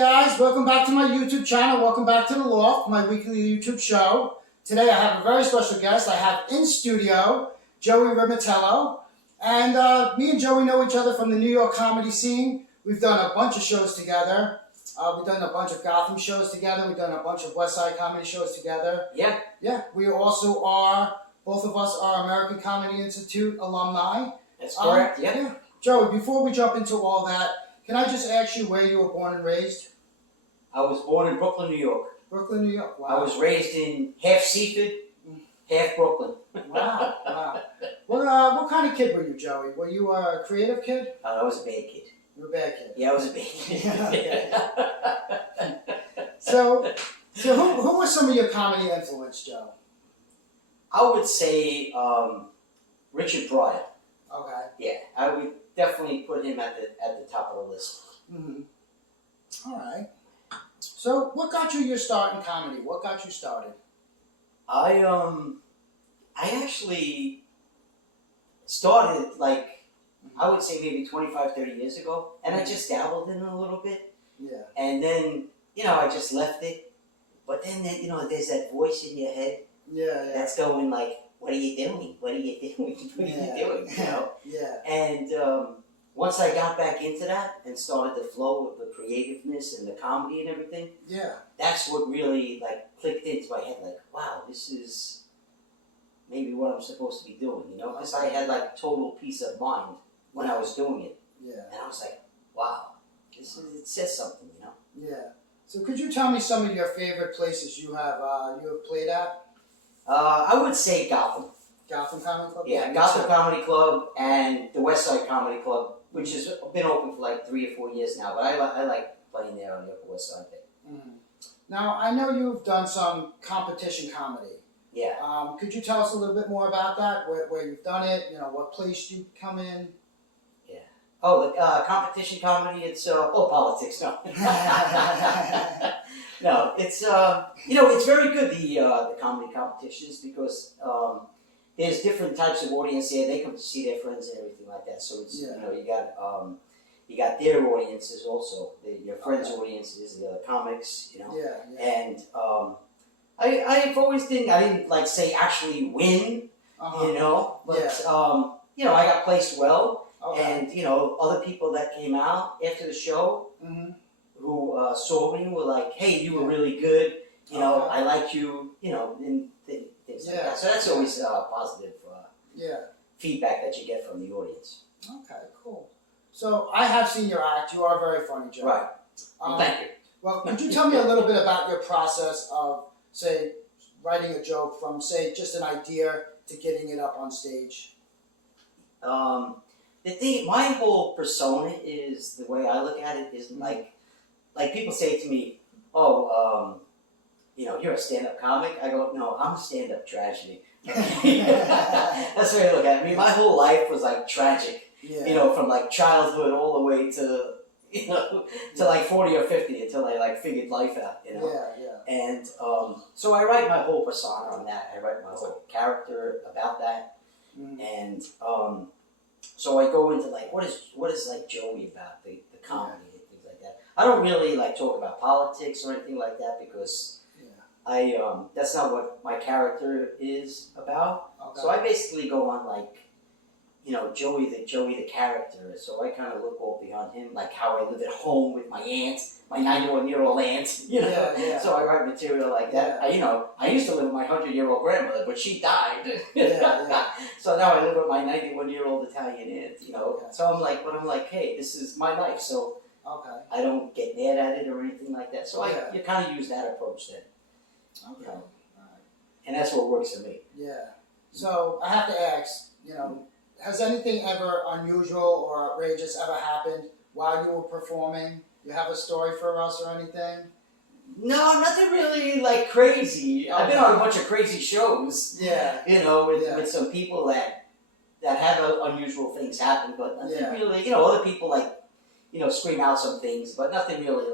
guys, welcome back to my YouTube channel. Welcome back to the Loft, my weekly YouTube show. Today I have a very special guest. I have in studio Joey Rimatello. And me and Joey know each other from the New York comedy scene. We've done a bunch of shows together. We've done a bunch of Gotham shows together. We've done a bunch of West Side comedy shows together. Yeah, we also are, both of us are American Comedy Institute alumni. That's correct, yeah. Joey, before we jump into all that, can I just ask you where you were born and raised? I was born in Brooklyn, New York. Brooklyn, New York. Wow. I was raised in half Seaford, half Brooklyn. Wow, wow. What kind of kid were you, Joey? Were you a creative kid? I was a bad kid. You were a bad kid. Yeah, I was a bad kid. So who was some of your comedy influence, Joe? I would say Richard Pryor. Okay. Yeah, I would definitely put him at the top of the list. Mm-hmm. All right. So what got you your start in comedy? What got you started? I actually started I would say maybe 25, 30 years ago, and I just dabbled in it a little bit. Yeah. And then, I just left it. But then, there's that voice in your head that's going like, what are you doing? What are you doing? What are you doing? Yeah. And once I got back into that and started the flow of the creativeness and the comedy and everything, that's what really clicked into my head. Like, wow, this is maybe what I'm supposed to be doing, because I had total peace of mind when I was doing it. Yeah. And I was like, wow, it says something, Yeah. So could you tell me some of your favorite places you have played at? I would say Gotham. Gotham Comedy Club? Yeah, Gotham Comedy Club and the West Side Comedy Club, which has been open for 3 or 4 years now, but I like playing there on the Upper West Side there. Mm-hmm. Now, I know you've done some competition comedy. Yeah. Could you tell us a little bit more about that, where you've done it, what place you come in? Yeah. Oh, the competition comedy, it's, politics, no. No, it's, it's very good, the comedy competitions, because there's different types of audience there. They come to see their friends and everything like that. So it's, you got their audiences also, your friends' audiences, the comics, And I've always I didn't say actually win, but I got placed well, and other people that came out after the show who saw me were like, hey, you were really good, I like you, and things like that. So that's always positive feedback that you get from the audience. Okay, cool. So I have seen your act. You are very funny, Joe. Right. Thank you. Well, could you tell me a little bit about your process of, say, writing a joke from, say, just an idea to getting it up on stage? The thing, my whole persona is, the way I look at it is like people say to me, oh, you're a stand-up comic? I go, no, I'm a stand-up tragedy. That's the way I look at it. I mean, my whole life was tragic. From childhood all the way to, to 40 or 50 until I figured life out, And so I write my whole persona on that. I write my whole character about that. And so I go into what is Joey about, the comedy and things like that. I don't really talk about politics or anything like that because that's not what my character is about. Okay. So I basically go on Joey the character. So I kind of look all beyond him, how I live at home with my aunt, my 91-year-old aunt. So I write material like that. I used to live with my 100-year-old grandmother, but she died. So now I live with my 91-year-old Italian aunt. So I'm like, hey, this is my life. So I don't get mad at it or anything like that. So you kind of use that approach then. Okay. All right. And that's what works for me. Yeah. So I have to ask, has anything ever unusual or outrageous ever happened while you were performing? You have a story for us or anything? No, nothing really crazy. I've been on a bunch of crazy shows. Yeah. With some people that have unusual things happen, but nothing really. Other people scream out some things, but nothing really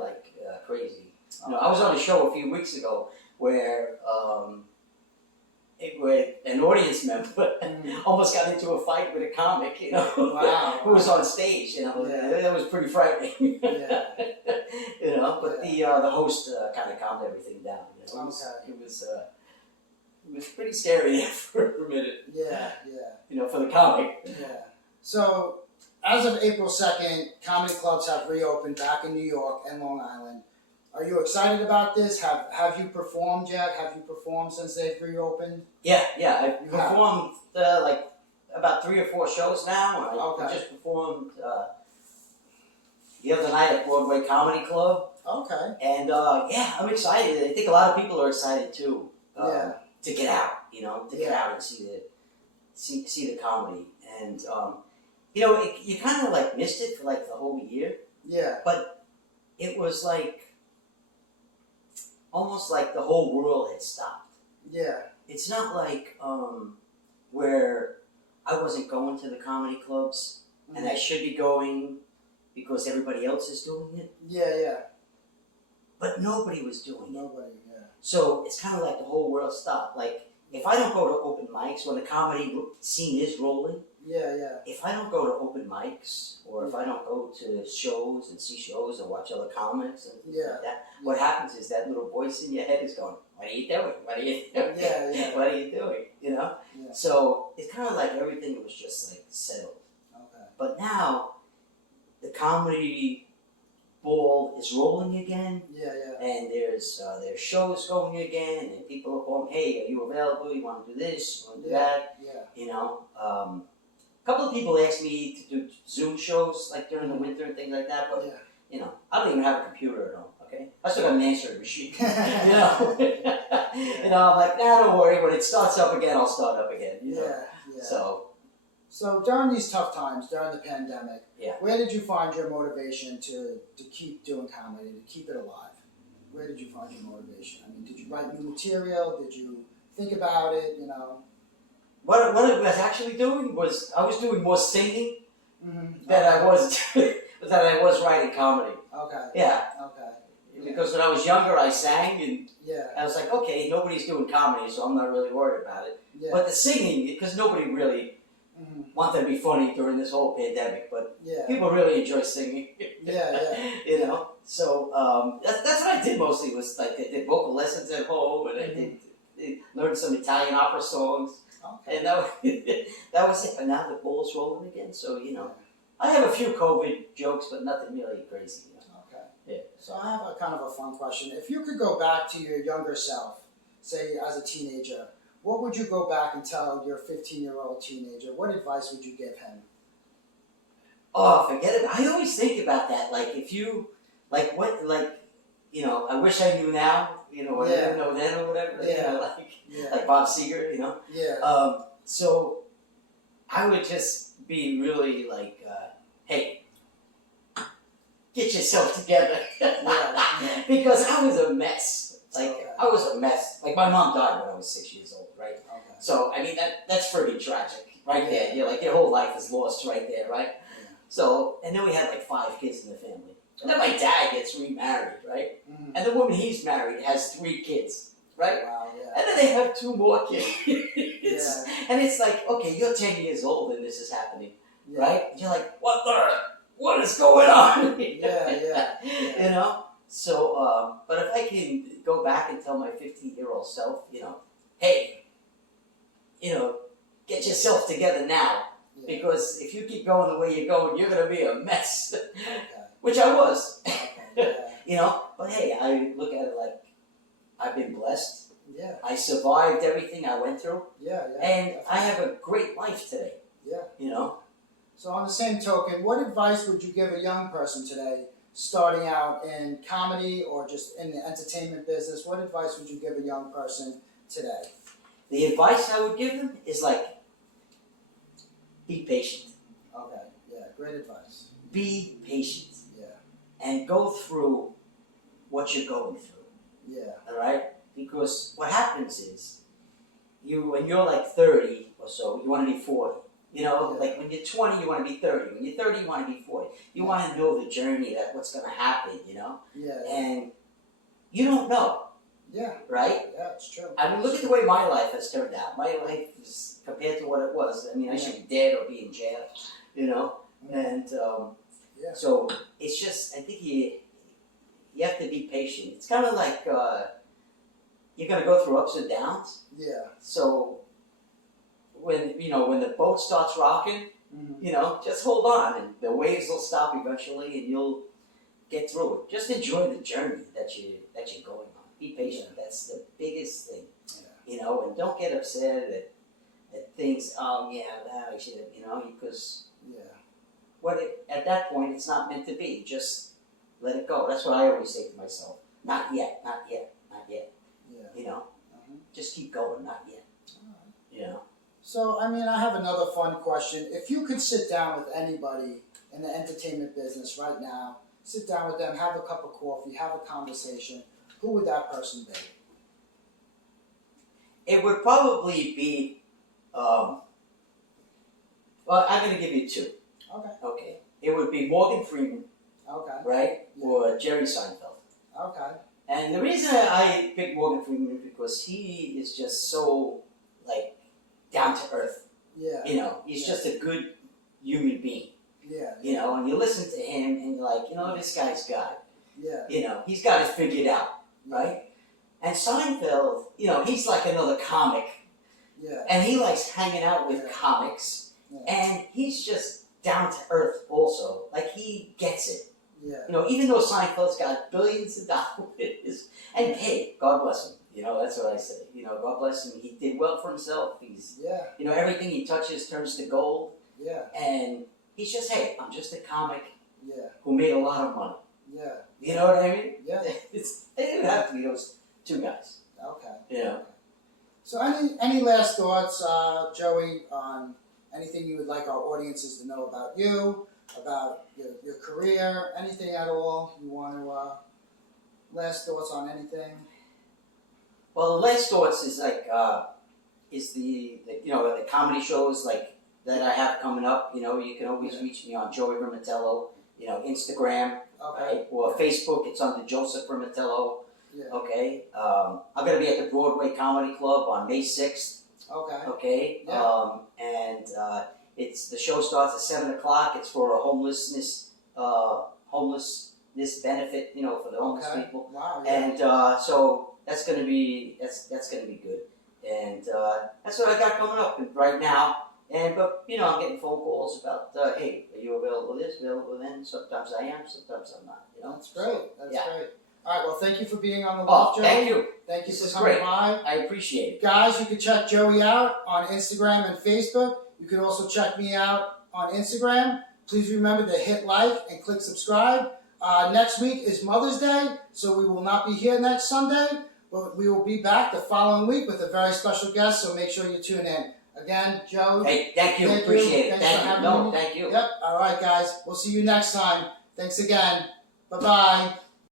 crazy. I was on a show a few weeks ago where where an audience member almost got into a fight with a comic, Wow. who was on stage. Yeah. That was pretty frightening. Yeah. But the host kind of calmed everything down. It was pretty scary for a minute. Yeah. For the comic. Yeah. So, as of April 2nd, comedy clubs have reopened back in New York and Long Island. Are you excited about this? Have you performed yet? Have you performed since they've reopened? Yeah. I performed like about 3 or 4 shows now. I just performed the other night at Broadway Comedy Club. Okay. And I'm excited. I think a lot of people are excited too. To get out, to get out and see the comedy. And you kind of like missed it for like the whole year. Yeah. But it was like almost like the whole world had stopped. Yeah. It's not like where I wasn't going to the comedy clubs and I should be going because everybody else is doing it. Yeah. But nobody was doing it. Nobody, yeah. So it's kind of like the whole world stopped. Like if I don't go to open mics when the comedy scene is rolling. Yeah. If I don't go to open mics or if I don't go to shows and see shows and watch other comics and things like that, what happens is that little voice in your head is going, "What are you doing? What are you doing? Yeah. What are you doing?" Yeah. So it's kind of like everything was just like settled. Okay. But now the comedy ball is rolling again. Yeah. And there's shows going again, and people are calling, "Hey, are you available? You want to do this? You want to do that?" Yeah. A couple of people asked me to do Zoom shows like during the winter and things like that, but I don't even have a computer at home. Okay, I still got an answering machine. I'm like, nah, don't worry. When it starts up again, I'll start up again. Yeah. So during these tough times, during the pandemic, where did you find your motivation to keep doing comedy, to keep it alive? Where did you find your motivation? I mean, did you write new material? Did you think about it? What I was actually doing was I was doing more singing than I was writing comedy. Okay. Yeah. Because when I was younger, I sang, and I was like, okay, nobody's doing comedy, so I'm not really worried about it. Yeah. But the singing, because nobody really wanted to be funny during this whole pandemic, but people really enjoy singing. So that's what I did mostly. Was like I did vocal lessons at home, and I learned some Italian opera songs. Okay. And that was it. But now the ball's rolling again, so I have a few COVID jokes, but nothing really crazy. Okay. Yeah. So I have a kind of a fun question. If you could go back to your younger self, say as a teenager, what would you go back and tell your 15-year-old teenager? What advice would you give him? Oh, forget it. I always think about that. Like if you, I wish I knew now. What I didn't know then or whatever. Like Bob Seger. So I would just be really like, hey, get yourself together. Because I was a mess. I was a mess. Like my mom died when I was 6 years old, right? Okay. So I mean that's pretty tragic, right there. You're like your whole life is lost right there, right? So and then we had like 5 kids in the family. And then my dad gets remarried, right? And the woman he's married has 3 kids, right? Wow, And then they have 2 more kids. And it's like, okay, you're 10 years old and this is happening, right? And you're like, what is going on? So, but if I can go back and tell my 15-year-old self, hey, get yourself together now. Because if you keep going the way you're going, you're going to be a mess. Which I was. But hey, I look at it like I've been blessed. I survived everything I went through. And definitely. I have a great life today. So on the same token, what advice would you give a young person today starting out in comedy or just in the entertainment business? What advice would you give a young person today? The advice I would give them is be patient. Okay, great advice. Be patient. And go through what you're going through. All right? Because what happens is, when you're like 30 or so, you want to be 40. Like when you're 20, you want to be 30. When you're 30, you want to be 40. You want to know the journey, that what's going to happen, And you don't know. Yeah. right? Yeah, it's true. I mean, look at the way my life has turned out. My life is compared to what it was. I mean, I should be dead or be in jail, you know. And Yeah. so it's just, I think you have to be patient. It's kind of like you're gonna go through ups and downs. Yeah. So when the boat starts rocking, Mm-hmm. just hold on, and the waves will stop eventually, and you'll get through it. Just enjoy the journey that you're going on. Be patient. That's the biggest thing. Yeah. And don't get upset at things. Oh yeah, that I should because at that point it's not meant to be. Just let it go. That's what I always say to myself. Not yet. Not yet. Not yet. Yeah. Just keep going. Not yet. All right. So, I mean, I have another fun question. If you could sit down with anybody in the entertainment business right now, sit down with them, have a cup of coffee, have a conversation, who would that person be? It would probably be. Well, I'm going to give you two. Okay. Okay. It would be Morgan Freeman, Okay. right, or Jerry Seinfeld. Okay. And the reason I picked Morgan Freeman is because he is just so down to earth. Yeah. He's just a good human being. Yeah. And you listen to him and you're like, this guy's got it. Yeah. He's got it figured out, right? And Seinfeld, he's like another comic. Yeah. And he likes hanging out with comics. Yeah. And he's just down to earth also. Like, he gets it. Yeah. Even though Seinfeld's got billions of dollars. And hey, God bless him. That's what I say. God bless him. He did well for himself. He's, everything he touches turns to gold. Yeah. And he's just, hey, I'm just a comic Yeah. who made a lot of money. Yeah. You know what I mean? Yeah. It didn't have to be those two guys. Okay. So any last thoughts, Joey, on anything you would like our audiences to know about you, about your career, anything at all you want to, last thoughts on anything? Well, the last thoughts is is the comedy shows that I have coming up. You can always reach me on Joey Rimatello, Instagram, right? Or Facebook. It's under Joseph Rimatello. Yeah. Okay. I'm gonna be at the Broadway Comedy Club on May 6th. Okay. Okay. Yeah. And it's the show starts at 7:00. It's for a homelessness benefit, for the homeless people. Wow. Yeah. And so that's gonna be good. And that's what I got coming up right now. But I'm getting phone calls about, hey, are you available this, available then? Sometimes I am, sometimes I'm not. That's great. That's yeah. great. All right. Well, thank you for being on the Loft, Joey. Thank you. Thank you This for is coming great. by. I appreciate it. Guys, you can check Joey out on Instagram and Facebook. You can also check me out on Instagram. Please remember to hit like and click subscribe. Next week is Mother's Day, so we will not be here next Sunday, but we will be back the following week with a very special guest, so make sure you tune in. Again, Joe. Hey, thank you. Appreciate it. Thanks for having me. Thank you. Yep. All right, guys. We'll see you next time. Thanks again. Bye-bye.